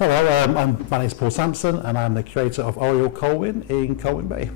Hello, my name is Paul Sampson and I'm the curator of Oriel Colwyn in Colwyn Bay.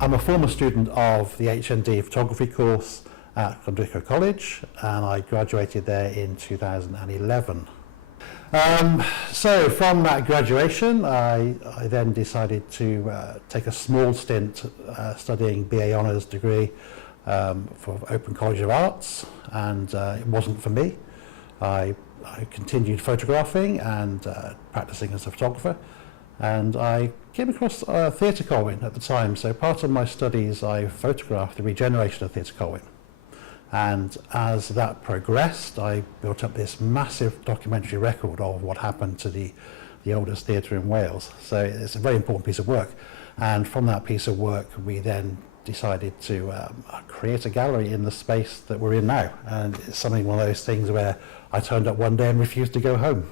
I'm a former student of the HND photography course at Clondrico College, and I graduated there in 2011. So from that graduation, I then decided to take a small stint studying BA Honours degree for Open College of Arts, and it wasn't for me. I continued photographing and practicing as a photographer, and I came across Theatre Colwyn at the time. So part of my studies, I photographed the regeneration of Theatre Colwyn. And as that progressed, I built up this massive documentary record of what happened to the oldest theatre in Wales. So it's a very important piece of work. And from that piece of work, we then decided to create a gallery in the space that we're in now. And it's something, one of those things where I turned up one day and refused to go home,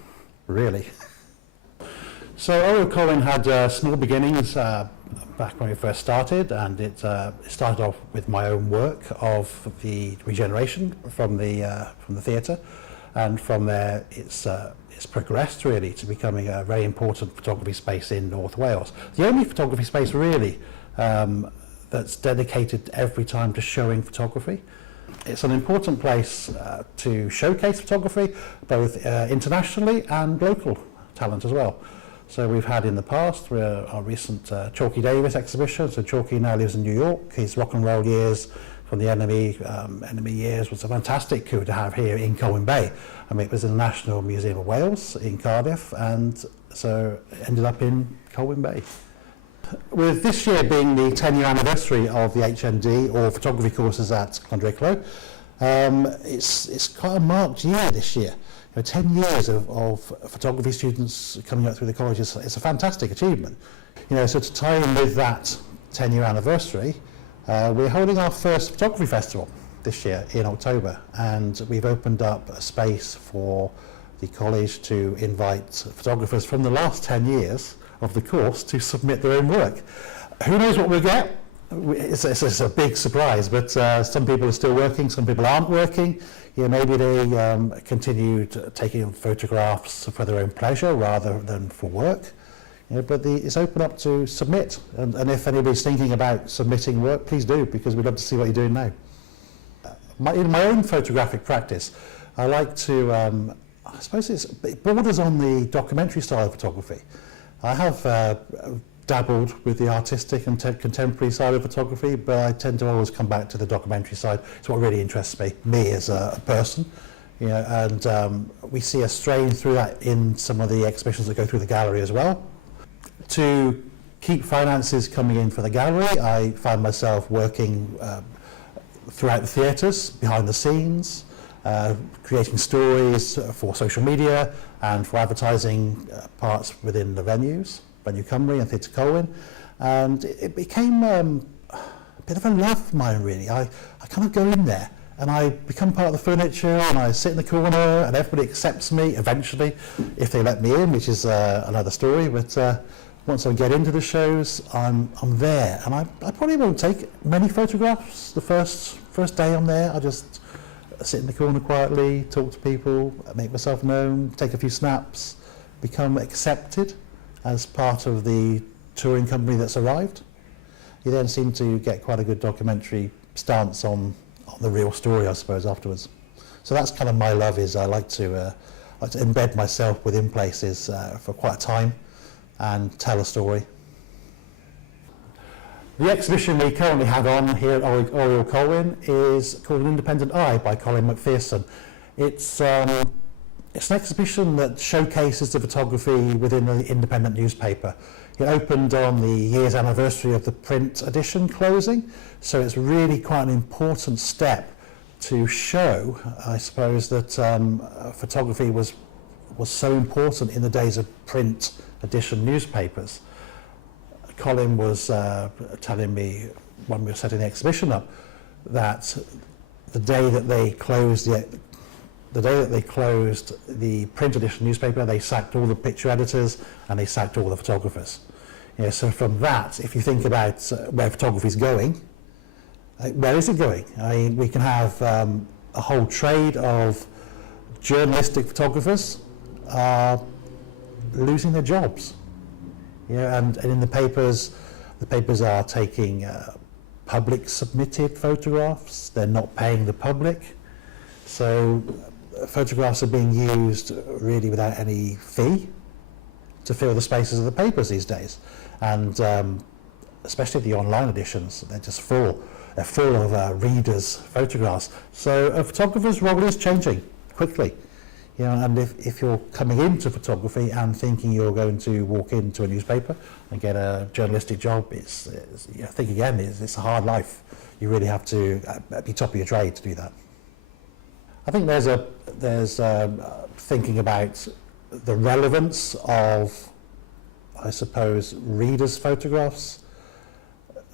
really. So Oriel Colwyn had small beginnings back when we first started, and it started off with my own work of the regeneration from the theatre, and from there it's progressed really to becoming a very important photography space in North Wales. The only photography space really that's dedicated every time to showing photography. It's an important place to showcase photography, both internationally and local talent as well. So we've had in the past our recent Chalky Davis exhibition. So Chalky now lives in New York. His rock and roll years from the enemy years was a fantastic coup to have here in Colwyn Bay. I mean, it was in the National Museum of Wales in Cardiff, and so it ended up in Colwyn Bay. With this year being the 10-year anniversary of the HND or photography courses at Clondrico, it's quite a marked year this year. 10 years of photography students coming up through the college is a fantastic achievement. So to tie in with that 10-year anniversary, we're holding our first photography festival this year in October, and we've opened up a space for the college to invite photographers from the last 10 years of the course to submit their own work. Who knows what we'll get? It's a big surprise, but some people are still working, some people aren't working. Maybe they continue taking photographs for their own pleasure rather than for work. But it's open up to submit, and if anybody's thinking about submitting work, please do, because we'd love to see what you're doing now. In my own photographic practice, I like to, I suppose it borders on the documentary style of photography. I have dabbled with the artistic and contemporary side of photography, but I tend to always come back to the documentary side. It's what really interests me as a person. And we see a strain through that in some of the exhibitions that go through the gallery as well. To keep finances coming in for the gallery, I find myself working throughout the theatres, behind the scenes, creating stories for social media and for advertising parts within the venues. Venue Cymru and Theatre Colwyn, and it became a bit of a love of mine really. I kind of go in there and I become part of the furniture, and I sit in the corner and everybody accepts me eventually, if they let me in, which is another story, but once I get into the shows, I'm there, and I probably won't take many photographs the first day I'm there. I just sit in the corner quietly, talk to people, make myself known, take a few snaps, become accepted as part of the touring company that's arrived. You then seem to get quite a good documentary stance on the real story, I suppose, afterwards. So that's kind of my love, is I like to embed myself within places for quite a time and tell a story. The exhibition we currently have on here at Oriel Colwyn is called An Independent Eye by Colin McPherson. It's an exhibition that showcases the photography within the independent newspaper. It opened on the year's anniversary of the print edition closing, so it's really quite an important step to show, I suppose, that photography was so important in the days of print edition newspapers. Colin was telling me when we were setting the exhibition up that the day that they closed the day that they closed the print edition newspaper, they sacked all the picture editors and they sacked all the photographers. So from that, if you think about where photography is going, where is it going? I mean, we can have a whole trade of journalistic photographers losing their jobs. And in the papers are taking public submitted photographs. They're not paying the public. So photographs are being used really without any fee to fill the spaces of the papers these days. And especially the online editions, they're just full. They're full of readers' photographs. So a photographer's role is changing quickly. And if you're coming into photography and thinking you're going to walk into a newspaper and get a journalistic job, it's a hard life. You really have to be top of your trade to do that. I think there's thinking about the relevance of, I suppose, readers' photographs.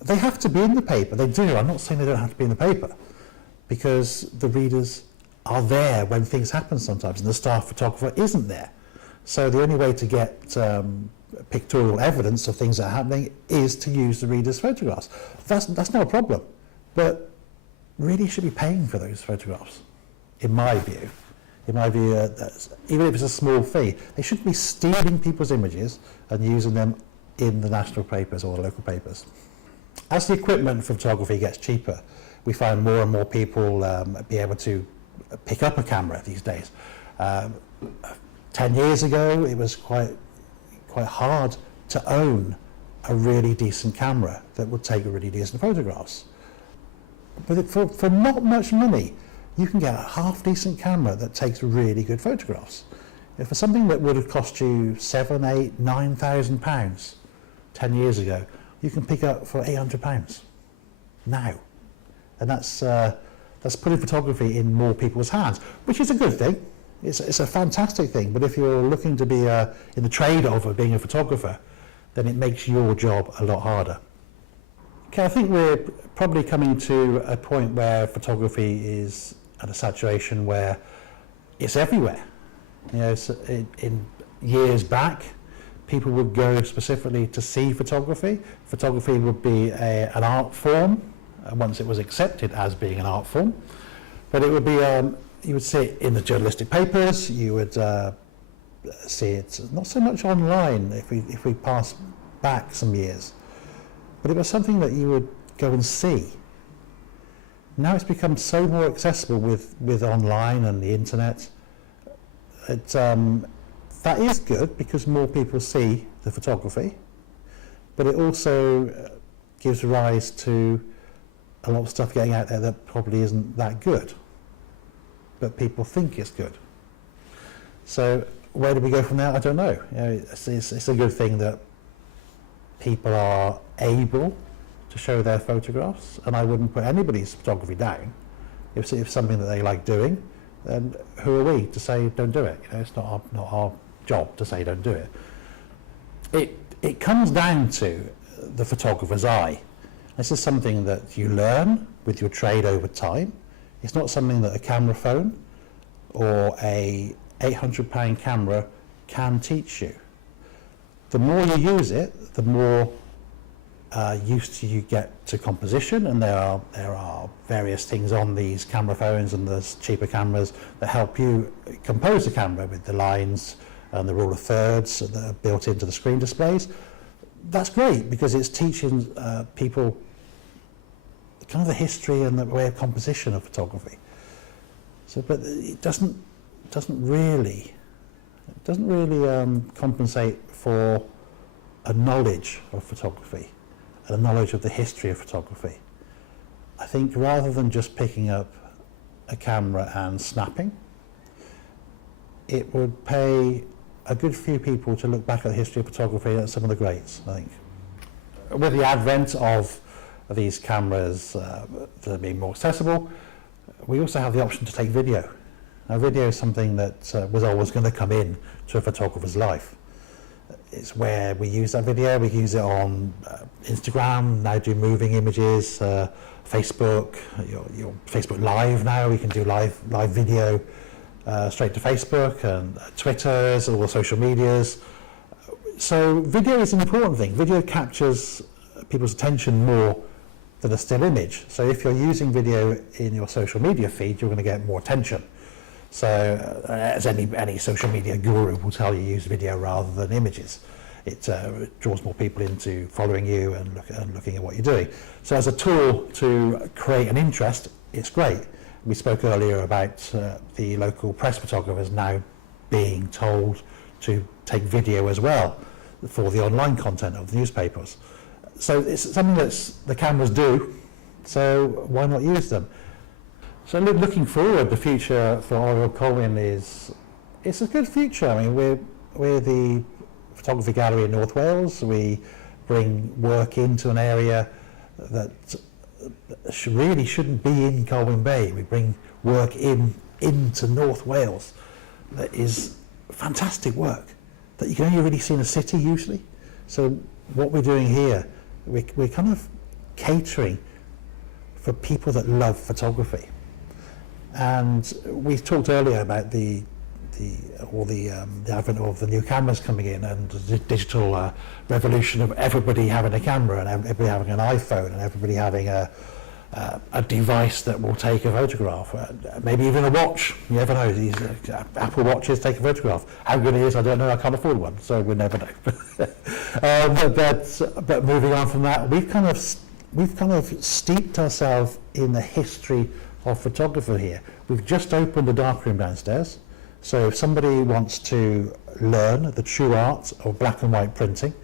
They have to be in the paper. They do. I'm not saying they don't have to be in the paper, because the readers are there when things happen sometimes, and the staff photographer isn't there. So the only way to get pictorial evidence of things that are happening is to use the reader's photographs. That's not a problem, but really you should be paying for those photographs, in my view. Even if it's a small fee, they shouldn't be stealing people's images and using them in the national papers or the local papers. As the equipment for photography gets cheaper, we find more and more people be able to pick up a camera these days. 10 years ago, it was quite hard to own a really decent camera that would take really decent photographs. But for not much money, you can get a half-decent camera that takes really good photographs. For something that would have cost you £7,000, £8,000, £9,000 10 years ago, you can pick up for £800 now. And that's putting photography in more people's hands, which is a good thing. It's a fantastic thing. But if you're looking to be in the trade of being a photographer, then it makes your job a lot harder. Okay, I think we're probably coming to a point where photography is at a saturation where it's everywhere. In years back, people would go specifically to see photography. Photography would be an art form, once it was accepted as being an art form. But it would be, you would see it in the journalistic papers, you would see it not so much online if we pass back some years, but it was something that you would go and see. Now it's become so more accessible with online and the internet. That is good because more people see the photography, but it also gives rise to a lot of stuff getting out there that probably isn't that good, but people think it's good. So where do we go from there? I don't know. It's a good thing that people are able to show their photographs, and I wouldn't put anybody's photography down. If it's something that they like doing, then who are we to say don't do it? It's not our job to say don't do it. It comes down to the photographer's eye. This is something that you learn with your trade over time. It's not something that a camera phone or a £800 camera can teach you. The more you use it, the more used you get to composition, and there are various things on these camera phones and there's cheaper cameras that help you compose the camera with the lines and the rule of thirds that are built into the screen displays. That's great because it's teaching people kind of the history and the way of composition of photography. So, but it doesn't really compensate for a knowledge of photography and a knowledge of the history of photography. I think rather than just picking up a camera and snapping, it would pay a good few people to look back at the history of photography at some of the greats, I think. With the advent of these cameras that are being more accessible, we also have the option to take video. Now, video is something that was always going to come in to a photographer's life. It's where we use that video. We use it on Instagram, now do moving images, Facebook, your Facebook Live now, we can do live video. straight to Facebook and Twitters, all the social medias. So video is an important thing. Video captures people's attention more than a still image. So if you're using video in your social media feed, you're going to get more attention. So as any social media guru will tell you, use video rather than images. It draws more people into following you and looking at what you're doing. So as a tool to create an interest, it's great. We spoke earlier about the local press photographers now being told to take video as well for the online content of the newspapers. So it's something that the cameras do, so why not use them? So looking forward, the future for Oriel Colwyn it's a good future. I mean, we're the photography gallery in North Wales. We bring work into an area that really shouldn't be in Colwyn Bay. We bring work into North Wales that is fantastic work that you can only really see in a city usually. So what we're doing here, we're kind of catering for people that love photography. And we talked earlier about the advent of the new cameras coming in and the digital revolution of everybody having a camera and everybody having an iPhone and everybody having a device that will take a photograph, maybe even a watch. You never know. These Apple watches take a photograph. How good it is, I don't know. I can't afford one, so we'll never know. But moving on from that, we've kind of steeped ourselves in the history of photography here. We've just opened a darkroom downstairs. So if somebody wants to learn the true art of black and white printing,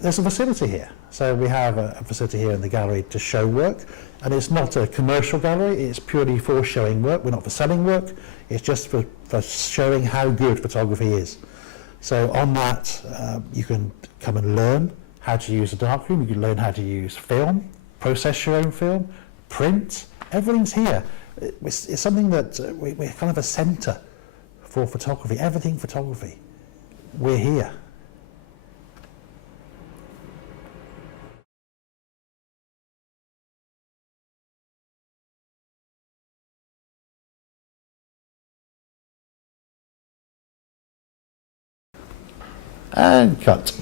there's a facility here. So we have a facility here in the gallery to show work, and it's not a commercial gallery, it's purely for showing work. We're not for selling work, it's just for showing how good photography is. So on that, you can come and learn how to use a darkroom, you can learn how to use film, process your own film, print, everything's here. It's something that we're kind of a centre for photography, everything photography. We're here. And cut.